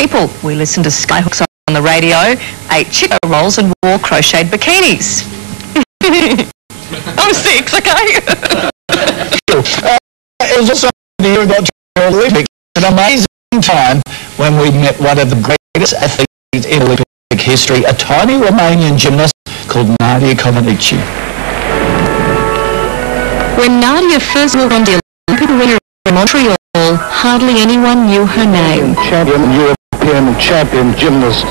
people. We listened to skyhooks on the radio, ate chicken rolls and wore crocheted bikinis. I'm 6, okay? It was also the year we got to the Olympics. An amazing time when we met one of the greatest athletes in Olympic history, a tiny Romanian gymnast called Nadia Comaneci. When Nadia first walked on the Olympic arena in Montreal, hardly anyone knew her name. European champion gymnast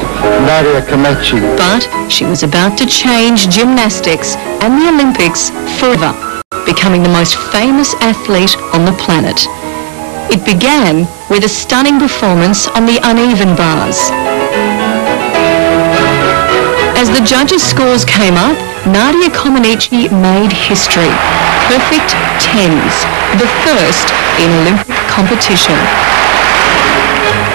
Nadia Comaneci. But she was about to change gymnastics and the Olympics forever, becoming the most famous athlete on the planet. It began with a stunning performance on the uneven bars. As the judges' scores came up, Nadia Comaneci made history. Perfect tens, the first in Olympic competition.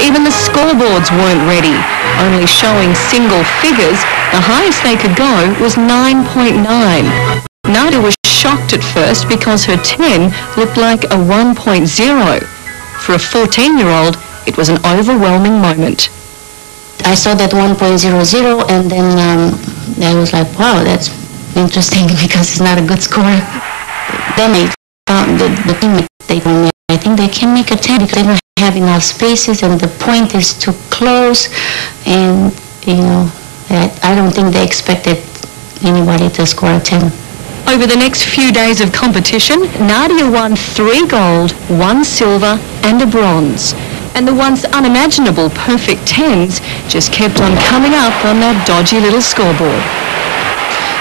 Even the scoreboards weren't ready, only showing single figures. The highest they could go was 9.9. Nadia was shocked at first because her 10 looked like a 1.0. For a 14-year-old, it was an overwhelming moment. I saw that 1.00 and then I was like, wow, that's interesting because it's not a good score. Then I found the team, they told me, I think they can make a 10 because they don't have enough spaces and the point is too close, and you know, I don't think they expected anybody to score a 10. Over the next few days of competition, Nadia won 3 gold, 1 silver and a bronze. And the once unimaginable perfect 10s just kept on coming up on that dodgy little scoreboard.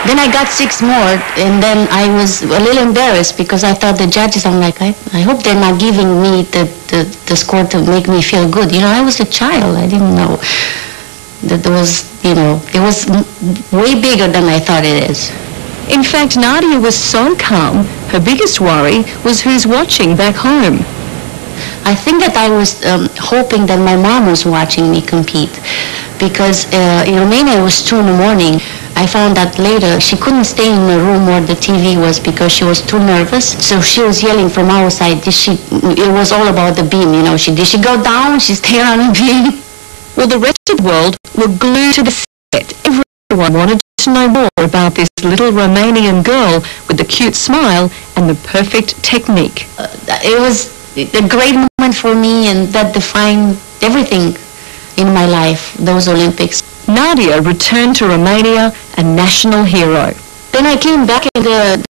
Then I got 6 more, and then I was a little embarrassed because I thought the judges, I'm like, I hope they're not giving me the score to make me feel good. You know, I was a child. I didn't know that there was, you know, it was way bigger than I thought it is. In fact, Nadia was so calm, her biggest worry was who's watching back home. I think that I was hoping that my mom was watching me compete because in Romania it was 2 in the morning. I found out later she couldn't stay in the room where the TV was because she was too nervous. So she was yelling from outside. It was all about the beam, you know. Did she go down? She stayed on the beam. Well, the rest of the world were glued to the set. Everyone wanted to know more about this little Romanian girl with the cute smile and the perfect technique. It was a great moment for me, and that defined everything in my life, those Olympics. Nadia returned to Romania a national hero. Then I came back with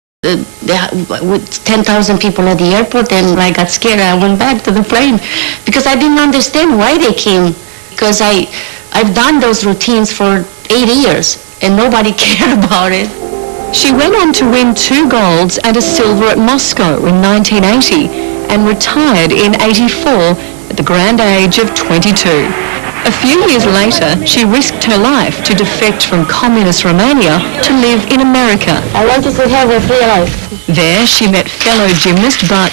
10,000 people at the airport, and I got scared. I went back to the plane because I didn't understand why they came. Because I've done those routines for 8 years, and nobody cared about it. She went on to win 2 golds and a silver at Moscow in 1980 and retired in 84 at the grand age of 22. A few years later, she risked her life to defect from communist Romania to live in America. I wanted to have a free life. There, she met fellow gymnast Bout,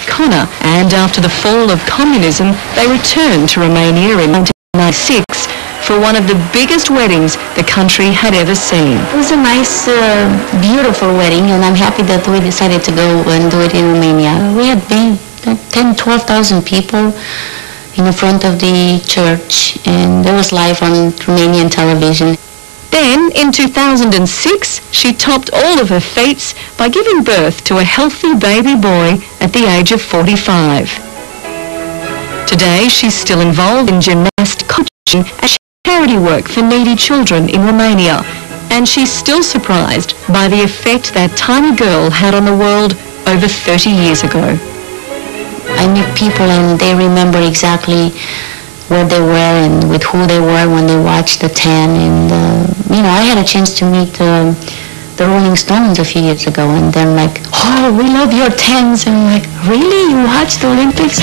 and after the fall of communism, they returned to Romania in 1996 for one of the biggest weddings the country had ever seen. It was a nice, beautiful wedding, and I'm happy that we decided to go and do it in Romania. We had been 10,000, 12,000 people in the front of the church, and it was live on Romanian television. Then, in 2006, she topped all of her feats by giving birth to a healthy baby boy at the age of 45. Today, she's still involved in gymnastic coaching and charity work for needy children in Romania, and she's still surprised by the effect that tiny girl had on the world over 30 years ago. I meet people and they remember exactly where they were and with who they were when they watched the 10. And, you know, I had a chance to meet the Rolling Stones a few years ago, and they're like, oh, we love your 10s. And I'm like, really? You watched the Olympics?